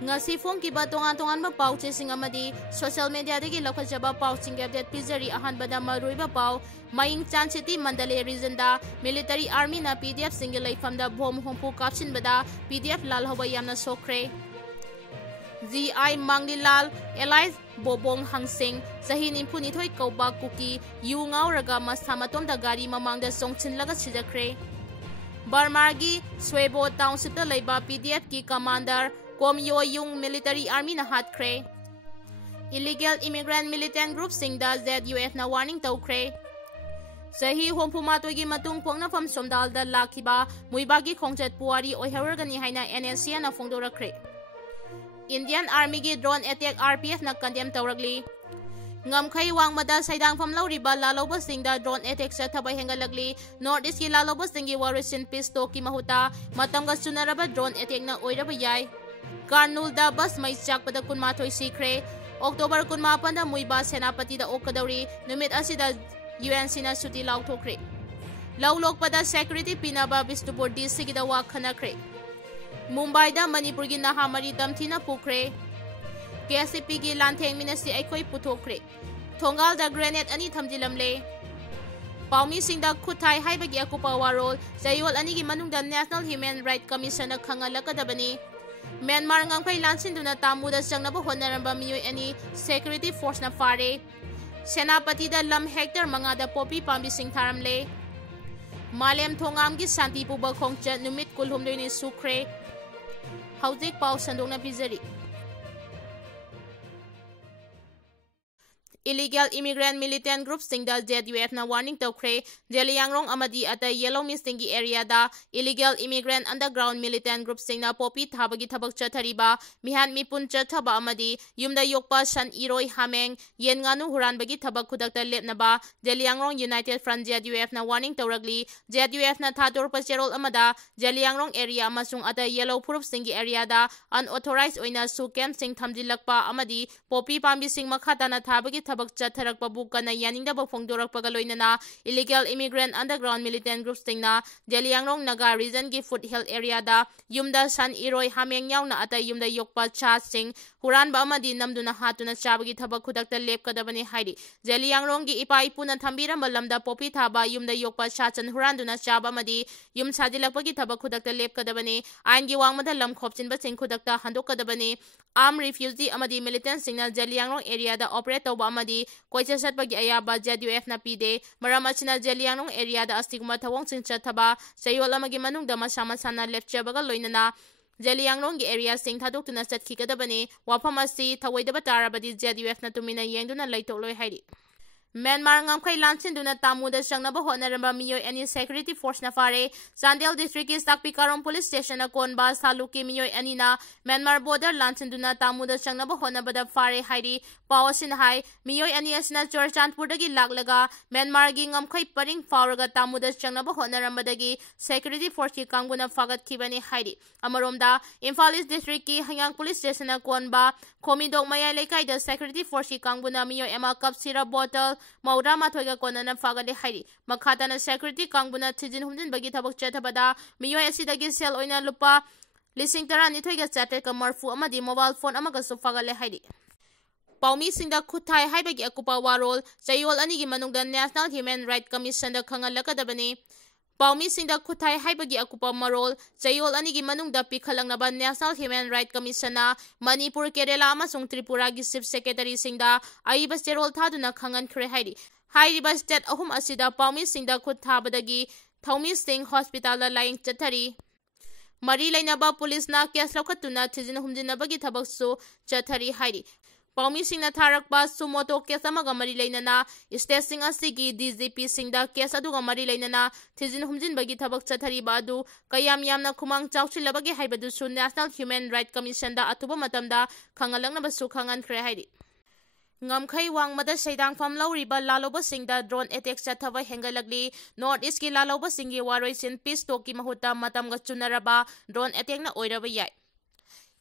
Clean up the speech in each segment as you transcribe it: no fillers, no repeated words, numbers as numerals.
ngasi phone ki ba tongan ba pau che sing amadi social media dagi lokhajaba pau sing update pizari ahan bada marui ba pau maing chan city mandale region da military army na pdf single laifam da bom hompu kapsin bada pdf lal hoba yamna sokre gi manglilal elias bobong hangsing sahin impuni thoi kauba kuki yu ngau raga masamatom da gari mamang da songchin laga sijakhre Barma gi swebo township da laiba pdf ki commander Komyo yung military army na Hatkhre illegal immigrant militant group sing da ZUF na warning Twkhre sahi hompuma gi matung pongna fam somdal da lakiba muibagi khongchat puari oihargani haina NSC na phongdorakre Indian army gi drone attack RPF na condemn tawragli ngamkhai wangmada saidang fam lauriba laloba sing da drone attack sa thabay hengalagli north east ki laloba sing gi warisin pisto ki mahuta matamga sunaraba drone attack na oiraba yai Karnul da bus mai chak pada kunma thoi sikre October kunma panda muiba senapati da okadauri numit asida UNC na suti lau thokre laulok pada security pinaba Bistupur DC da wa khanakre Mumbai da Manipur gi nahamari tamthina pukre KSP gi lantheng ministry aikoi puthokre Thongal da grenade ani thamjilamle Paumi sing da khuthai haibagi akupa warol sayol ani gi manung da National Human Rights Commission na khangalakadabani Myanmar ngamkai Chongsinduna Tammu da changnaba honaramba mioi ani security force na fare senapati da lam hector manga da popi pambi sing tharamle malem thongam gi santi puba khongcha numit kulhumdoi ni sukre haudik pau sandong na bizari illegal immigrant militant groups sing da ZUF na warning Twkhre Jeliangrong amadi ata yellow misting gi area da illegal immigrant underground militant groups sing na popi thabagi thabak chathariba mihan mipun chathaba amadi yumda yokpa san iroi hameng yen nganu huran bagi thabak khudakta lepnaba Jeliangrong United Front ZUF na warning tawragli ZUF na thator pacherol amada Jeliangrong area amasung ata yellow proof sing gi area da unauthorized oina su camp sing thamjilakpa amadi popi pambi sing makhata na thabagi tabak chatharak pabu kana yaninda ba phongdorak pagaloinana illegal immigrant underground militant groups tingna Jeliangrong Naga region gi foothill area da yumda san iroi hameng yauna ata yumda yokpa cha sing huran ba amadi namduna hatuna chabagi thabak khudakta lepkadabani haidi Jeliangrong gi ipa ipuna thambira malamda popi thaba yumda yokpa cha chan huranduna chaba amadi yum sajilakpagi thabak khudakta lepkadabani ain gi wangmada lam khopchin ba sing khudakta handokadabani armed refugee amadi militant singna Jeliangrong area da operate tawba amadi koicha satpagi ayaba ZUF na pide maram achina Jeliangrong area da astigma thawong sing chathaba sayol amagi manung da masama sana lepchabaga loinana Jeliangrong gi area sing thadoktuna chatkikadabani wafam asi thawaidaba tarabadi ZUF na tumina yengduna laitokloi haidi Myanmar ngamkai Chongsinduna Tammu da changnaba honaramba mioi ani security force na fare Chandel district ki Sakpikarom police station na konba saluki mioi ani na Myanmar border Chongsinduna Tammu da changnaba honabada fare haidi pawasin hai mioi ani asna Churchandpur dagi laglaga Myanmar gi ngamkai paring fauraga Tammu da changnaba honaramba dagi security force ki kangbuna fagat khibani haidi amaromda Imphal East district ki Hangyang police station na konba Khomidok maya lekai da security force ki kangbuna mioi ama cup syrup bottle Maura mathoiga konana fagale hairi makhata na security kangbuna thijin humjin bagi thabak chathabada miyoi asidagi sel oina lupa lising tara nithoiga chatte ka marfu amadi mobile phone amaga su fagale hairi Paumi singda khuthai haibagi akupa warol chayol anigi manungda National Human Rights Commission da khangalakadabani Paumi singda khuthai haibagi akupa marol chayol anigi manungda pikhalangnaba National Human Rights Commission na Manipur Kerala amasung Tripura gi Chief Secretary singda aiba cherol thaduna khangankhre hairi hairiba state ahum asida Paumi singda khuthabadagi Thaumi Singh Hospital la laing chathari mari lainaba police na case laukhatuna thijin humjinabagi thabaksu chathari hairi Paumi singna tharakpa sumoto case amaga mari lainana state sing asigi DGP singda case aduga mari lainana thijin humjin bagi thabak chathari badu kayam yamna khumang chawchilabagi haibadu su National Human Rights Commission da atuba matamda khangalangna basu khangan khre haidi ngamkhai wangmada saidang fam lauriba laloba singda drone attack chathaba hengalagli north east ki laloba singi waroi sin peace talk ki mahuta matamga chunaraba drone attack na oiraba yai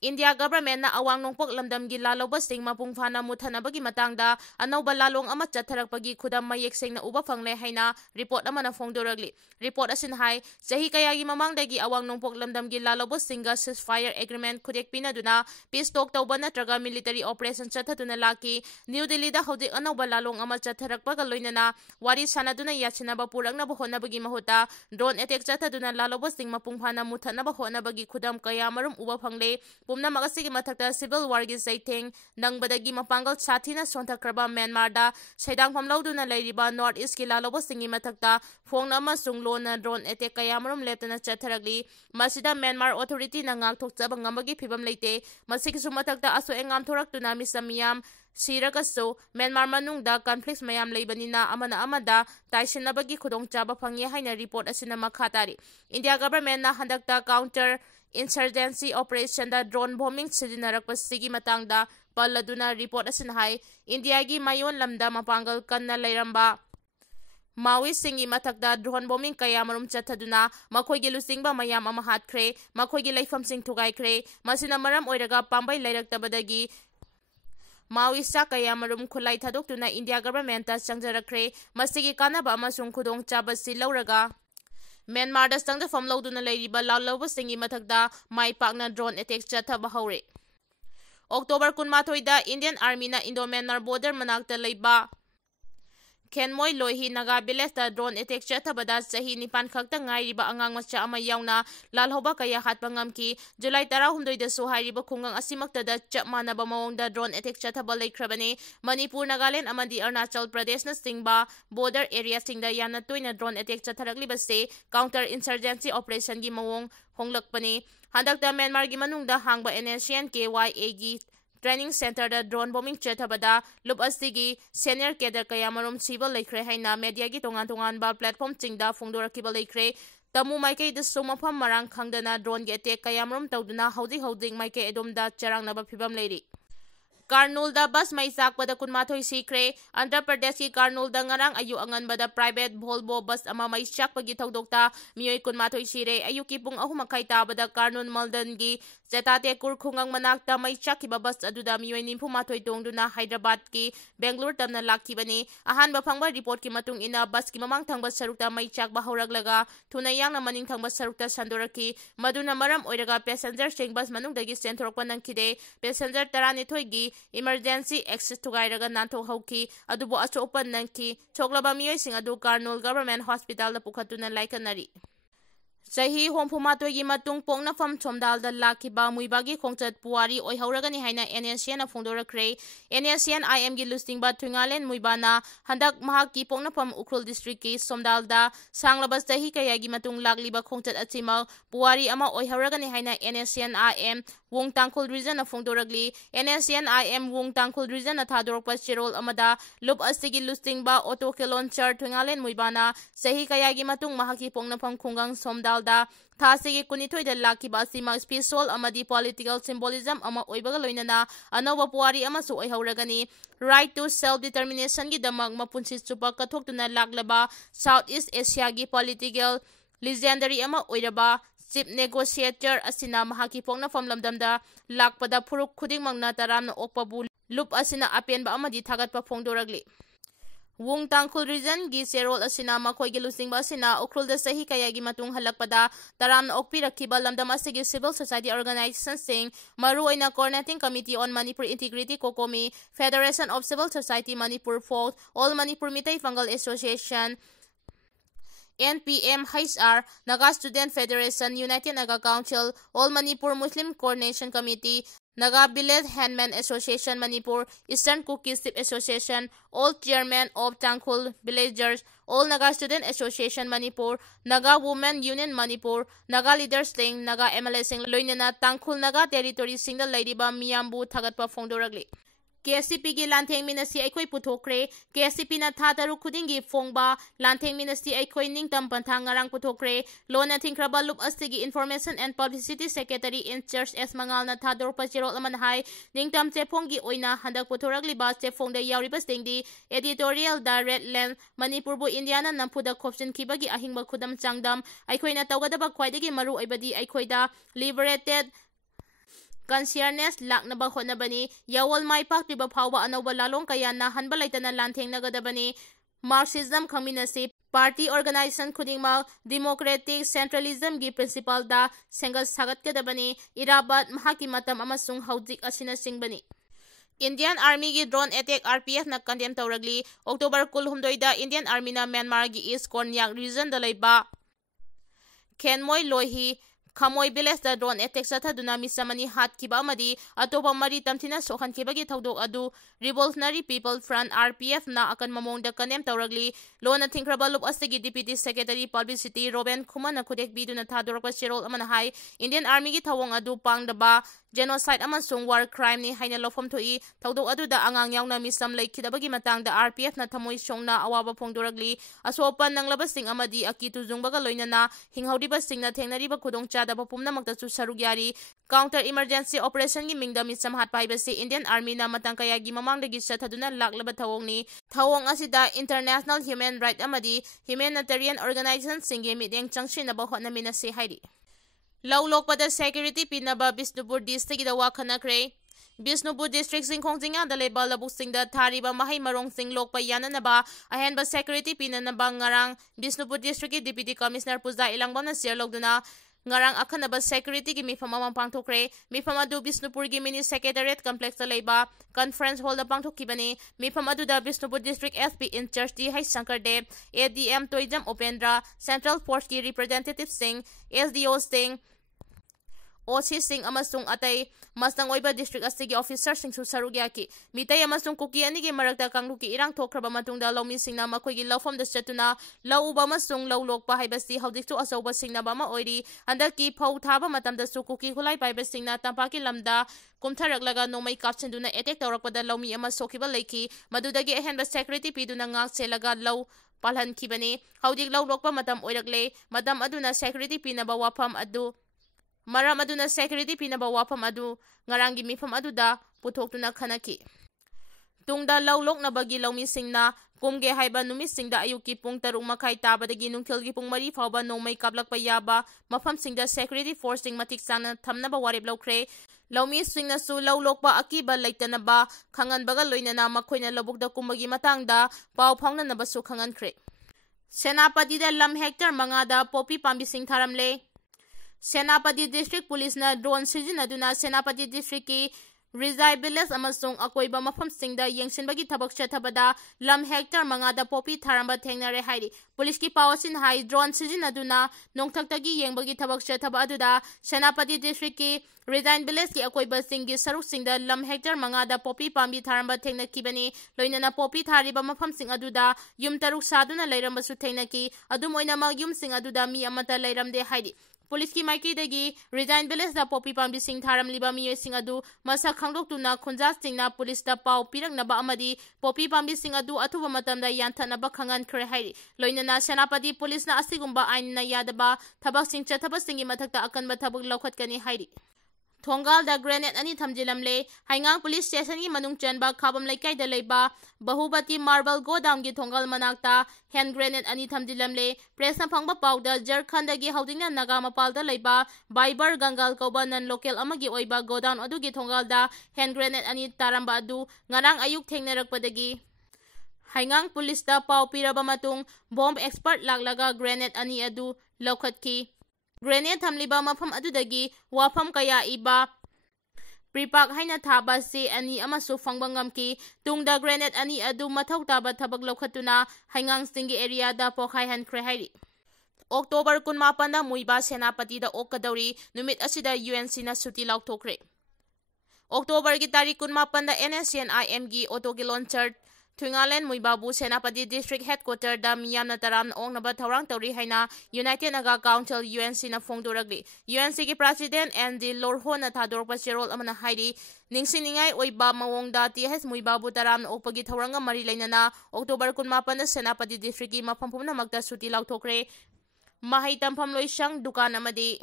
India government na awang nongpok lamdamgi lalobasing mapung phana muthanabagi matangda anauba lalong ama chatharakpagi khudam mayek sengna uba phangle haina report amana phongdoragli. Report asin hai chahi kayagi mamangdagi awang nongpok lamdamgi lalobasingga ceasefire agreement khudek pinaduna peace talk tauba natraga military operation chathatuna laki. New Delhi da haudik anauba lalong ama chatharakpaga loinana wari sanaduna yachinaba purangnaba honabagi mahuta drone attack chathatuna lalobasing mapung phana muthanaba honabagi khudam kaya marum uba phangle. Pumna magasigi mathakta civil war gi zaitheng nangbadagi mapangal sathina sonthakraba Myanmar da saidang pamlauduna leiriba north east ki lalobo singi mathakta phongna amasung lona drone attack kayamarum leptana chatharagli. Masida Myanmar authority na ngakthokchaba ngamagi phibam leite masigi su mathakta aso engam thoraktuna misamiyam siragaso Myanmar manungda conflicts mayam leibanina amana amada taisinabagi khudongchaba phangi haina report asina makhatari. India government na handakta counter insurgency operation da drone bombing sidinarakpasigi matangda paladuna report asin hai India gi mayon lamda mapangal kanna leiramba Maui singi mathakda drone bombing kaya marum chathaduna makhoi gi lusingba mayam ama hatkhre makhoi gi laifam sing thugaikre masina maram oiraga pambai leiraktabadagi Maui sa kaya marum khulai thadoktuna India government ta changjarakre masigi kanaba amasung khudong chabasi lauraga Myanmar da stangda famlauduna leiriba lalobasinggi mathakda mai pakna drone attack chathaba haure. October 18 da Indian Army na Indo-Myanmar border manakta leiba Kenmoi lohi naga village da drone attack chathabada chahi nipan khakta ngairiba angang macha ama yauna lalhoba kaya hatpa ngamki July 16 da so hairiba khungang asimakta da chapmanaba mawongda drone attack chathaba leikrabani Manipur Nagaland amadi Arunachal Pradesh na singba border area singda yana toina drone attack chatharakli base counter insurgency operation gi mawong honglakpani handakta Myanmar gi manungda hangba NSCN KYA gi Training Center da drone bombing chathabada lup asigi senior cadre kaya marum siba leikhre haina media gi tongan ba platform chingda phongdorakiba leikhre Tammu maikei da sumafam marang khangdana drone gi attack kaya marum tawduna haudik maikei edomda charangnaba phibam leiri Karnool da bus mai sakpada kunmathoi sikre Andhra Pradesh ki Karnool da ngarang ayu anganbada private Volvo bus ama mai sakpagi thaudokta mioi kunmathoi sire ayuki pung 3:30 tabada Karnool Maldan gi Zetate kurkhungang manakta mai chakiba bus aduda mioi 94 tongduna Hyderabad ki Bangalore tamna lakhibani ahanba phangba report ki matung ina bus ki mamang thangba sarukta mai chakba hauraglaga thuna yangna maning thangba sarukta sandoraki maduna maram oiraga passenger sing bus manungdagi senthorokpa nangkhide passenger 12 gi emergency access to gairaga nanthok hauki adubo acho open nangki choklaba mioi sing adu Karnool government hospital da pukhatuna laikanari Sahi hompumatoi gi matung pongna fam chomdal da lakiba muibagi khongchat puari oi hauragani haina NSCN na phongdorakre NSCN IM gi listing ba Twingalen muibana handak mahak ki pongna fam Ukhrul district ki somdal da sanglabas sahi kaya gi matung lakliba khongchat achima puari ama oi hauragani haina NSCN IM Wong Tangkhul region na phongdoragli NSCN IM Wong Tangkhul region na thadorokpa chirol amada lup asigi listing ba auto ke launcher Twingalen muibana sahi kaya gi matung mahaki pongna fam khungang somdal da Thasigi kunithoi da lakiba asima special amadi political symbolism ama oibaga loinana anoba puari ama su oihauragani right to self determination gi damak mapunsi chupa kathoktuna laklaba Southeast Asia gi political legendary ama oiraba chief negotiator asina mahaki pongna famlamdamda lakpada phuruk khuding mangna taramna okpabu lup asina apenba amadi thagatpa phongdoragli Wong Tangkhul region gi serol asina makhoi gi lusingba asina Ukhrul da sahi kaya gi matung halakpada taram okpi rakhiba lamdam asigi civil society organizations sing maru oina coordinating committee on Manipur integrity kokomi Federation of Civil Society Manipur Folk All Manipur Mitai Fungal Association NPM HR Naga Student Federation United Naga Council All Manipur Muslim Coordination Committee Naga Village Handman Association Manipur Eastern Kuki Sip Association All Chairman of Tangkhul Villagers All Naga Student Association Manipur Naga Women Union Manipur Naga Leaders Sing Naga MLA Sing Loinana Tangkhul Naga Territory Sing the Ladiba Miyambu Thagatpa Phongdoragli KSCP gi lantheng minasi aikoi puthokre KSCP na tha taru khudingi phongba lantheng minasi aikoi ningtam panthang ngarang puthokre lona thingkraba lup astigi information and publicity secretary in charge S Mangal na tha dor pachirol aman hai ningtam chephonggi oina handak puthoragli ba chephong da yauri bastingdi editorial da Redland Manipur bu Indiana nampuda khopsin khibagi ahingba khudam changdam aikoi na tawgadaba khwaidagi maru oibadi aikoi da liberated consciousness laknaba hotnabani yawol mai paktiba phawba anauba lalong kaya na hanba laitana lanthengnagabani Marxism Communist Party Organization Khudingma Democratic Centralism gi principle da sengal sagatkedabani irabat mahaki matam amasung haudik asina singbani Indian Army gi drone attack RPF na condemn tawragli October 18 da Indian Army na Myanmar gi East Konyak region da leiba Kenmoi Lohi Khamoi village da drone attack sathaduna misamani hatkiba amadi atoba mari tamthina sohankibagi thodok adu Revolutionary People Front RPF na akan mamong da kanem tawragli lona thinkraba lup asigi Deputy Secretary Publicity Robin Khumana khudek biduna thadorpa cherol amana hai Indian Army gi thawong adu pangdaba genocide amasung war crime ni haina lofom thoi thodok adu da angang yauna misam laikhidabagi matang da RPF na thamoi songna awaba phongdoragli asopan nanglaba sing amadi akitu jungbaga loinana hinghauriba singna thengnariba khudongcha da pumnamakta chu sarugyari counter emergency operation gi mingda misam hat paibasi Indian Army na matang kaya gi mamangdagi sathaduna laklaba thawongni thawong asida international human right amadi humanitarian organization singi mideng changsinaba hotnamina se hairi Laulokpada security pinaba Bisnupur district da wakhanakre Bisnupur district singkhongjinga da leba labuk singda thariba mahai marong sing lokpa yananaba ahenba security pinanaba ngarang Bisnupur district ki deputy commissioner Puja Ilangbamna share logduna ngarang akhanaba security ki mifam amam pangthokre mifam adu Bisnupur gi mini secretariat complex da leba conference hall da pangthokibani mifam adu da Bisnupur district SP in charge di hai Shankar Dev ADM Toijam Opendra Central Force ki representative Singh SDO Singh OC Singh amasung atai masnang oiba district asigi officer sing su sarugyaki mitai amasung kuki ani gi marakta kanglu ki irang thokraba matungda lomi singna makoi gi lawfam da chatuna lawuba amasung lawlokpa haibasi haudik chu asauba singna bama oiri handaki phau thaba matamda su kuki khulai paiba singna tampaki lamda kumtharak Nongmei Kapsinduna attack tawrakpada lawmi ama sokiba leiki madudagi ahenba security piduna ngak selaga law palhan kibani haudik lawlokpa matam oirakle madam aduna security pinaba wafam adu Maram aduna security pinaba wafam adu ngarangi mifam aduda puthokuna khanaki tungda lawlok na bagi lawmi singna kumge haiba numi singda ayuki pung 3 makai tabadagi nungthilgi pung 4 fawba Nongmei kablakpa yaba mafam singda security force sing matik sana thamnaba warip lawkhre lawmi singna su lawlokpa akiba laitanaba khanganbaga loinana makhoina lobukda kumbagi matangda paw phaungnanaba su khangankhre Senapati da lam hector mangada popi pambi sing tharamle Senapati District Police na drone sijinaduna Senapati District ki Rizai Village amasung akoiba mafam singda yengsinbagi thabak chathabada lam hector mangada popi tharamba thengnare hairi police ki pawasin hai drone sijinaduna nongthaktagi yengbagi thabak chathaba aduda Senapati District ki Rizai Village ki akoiba singi saruk singda lam hector mangada popi pambi tharamba thengnakibani loinana popi thariba mafam sing aduda yum taruk saduna leirambasu thengnaki adum oinamag yum sing aduda mi amata leiramde hairi Police ki maiki dagi Resign Village da popi pambi sing tharam liba miye sing adu masa khangdok tuna khunja sing na police da pau pirak naba amadi popi pambi sing adu athuba matam da yan thanaba khangan khre hairi loinana Senapati police na asigumba ain na yadaba thabak sing chathaba singi mathakta akanba thabak lokhat kani hairi Thongal da grenade ani thamjilamle haingang police station gi manung chanba khabam laikai da leiba Bahubati marble godown gi thongal manakta hand grenade ani thamjilamle press na phangba powder Jharkhand gi houdingna naga mapal da leiba Biber Gangal koba nan local amagi oiba godown adu gi thongal da hand grenade ani taramba adu ngarang ayuk thengnarakpadagi haingang police da paw piraba matung bomb expert laklaga grenade ani adu lokhat ki Grenade thamliba mafam adudagi wafam kaya iba Pripak haina thaba se ani amasu fangbangam ki tungda grenade ani adu mathau taba thabak lokhatuna haingang singi area da pokhai han khre hairi October 18 da muiba Senapati da okadauri numit asida UNC na suti laukthokre October gi tarik 18 da NSCNIM gi auto gi launcher Twingalen Muibabu Senapati District Headquarter da miyamna taram ongnaba thawrang tawri haina United Naga Council UNC na phongdoragli UNC ki President and the Lorho na thadorpa cherol amana hairi ningsiningai oiba mawongda TS Muibabu taram okpagi thawranga mari lainana October 18 na Senapati District ki mafampumna magda suti lauthokre mahai tampham loisang dukan amadi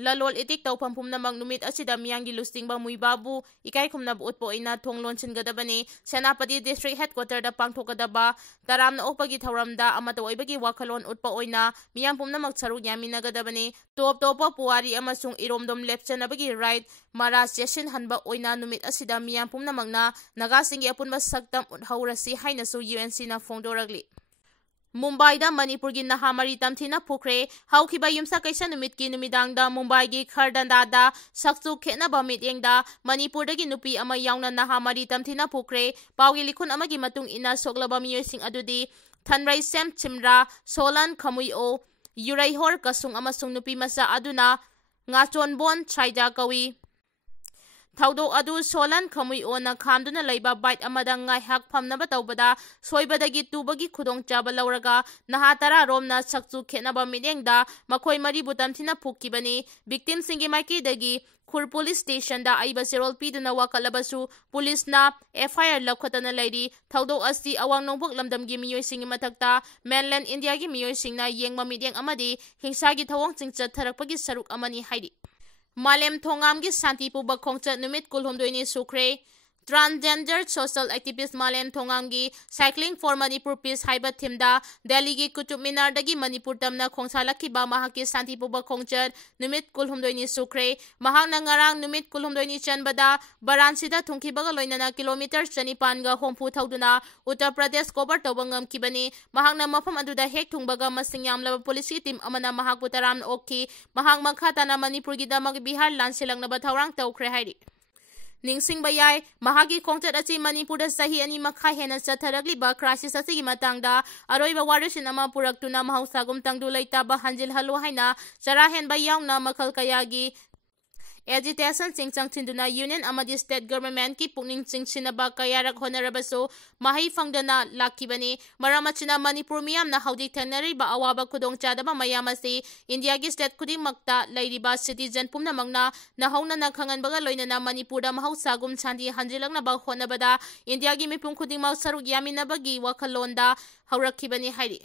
lalol itik tawpham pumnamag numit asida miyangi lustingba muibabu ikai khumnab utpo oina thonglon chingadabani Senapati District Headquarter da pangthokadaba taramna okpagi thauramda amata oibagi wakhalon utpa oina miyam pumnamag saruk yaminagadabani top topa puwari amasung iromdom lepchanabagi right mara session hanba oina numit asida miyam pumnamagna Nagasingi apunba saktam uthaurasi hainasu UNC na fongdoragli Mumbai da Manipur gi nahamari tamthina phukre haukiba yumsa kaisa numit ki numidang da Mumbai gi khardanda da sakchu khena ba mityeng da Manipur da gi nupi ama yauna nahamari tamthina phukre pawgi likhun ama gi matung ina soklaba miyoi sing adudi Thanrai Sem Chimra Solan Khamui o Yurai Hor Kasung amasung nupi masa aduna Ngachonbon Chaida kawi Thaudok adu Solan Khamui ona khamduna leiba bite amada ngai hak phamnaba tawbada soibadagi tubagi khudong chaba lauraga nahatara romna sakchu khenaba midengda makhoi mari butamthina phukibani victim singi maiki dagi Khur police station da aiba serol piduna wakalabasu police na FIR lakhatana leiri thaudok asi awang nongbok lamdamgi miyoi singi mathakta mainland India gi miyoi singna yengma mideng amadi hingsagi thawong chingchat tharakpagi saruk amani haidi Malem Thongamgi Santi Puba Khongchat Numit Kulhumdoini Sukre Transgender Social Activist Malem Thongamgi Cycling for Manipur Peace Haiba Thimda Delhi gi Kutub Minar dagi Manipur tamna khongsalaki ba mahaki Santi Puba Khongchat Numit Kulhumdoini Sukre mahakna ngarang Numit Kulhumdoini chanbada Baransida thungkibaga loinana kilometer chanipan ga hompu thauduna Uttar Pradesh cover tawbangam kibani mahakna mafam aduda hek thungbaga masing yamlaba police team amana mahak putaram okki mahak makhatana Manipur gi damag Bihar lansilang na bathaurang Twkhre hairi Ningsing bayay mahagi khongchat achi Manipur da sahi ani makha hena chatharagli ba crisis asigi matangda aroiba warisin ama puraktuna mahausagum tangdu leitaba hanjil halo haina charahen bayawna makhal kayagi agitation Chingchangtinduna union amadi state government ki pukning chingsinaba kayarak honarabaso mahai fangdana lakibani maramachina Manipur miyamna haudik thanari ba awaba khudong chadaba mayamasi India gi state khuding makta leiriba citizen pumna magna nahawna na khangan baga loinana Manipur da mahausagum chandi hanjilakna ba honabada India gi mipum khuding mak saruk yaminabagi wakhalonda haurakibani hairi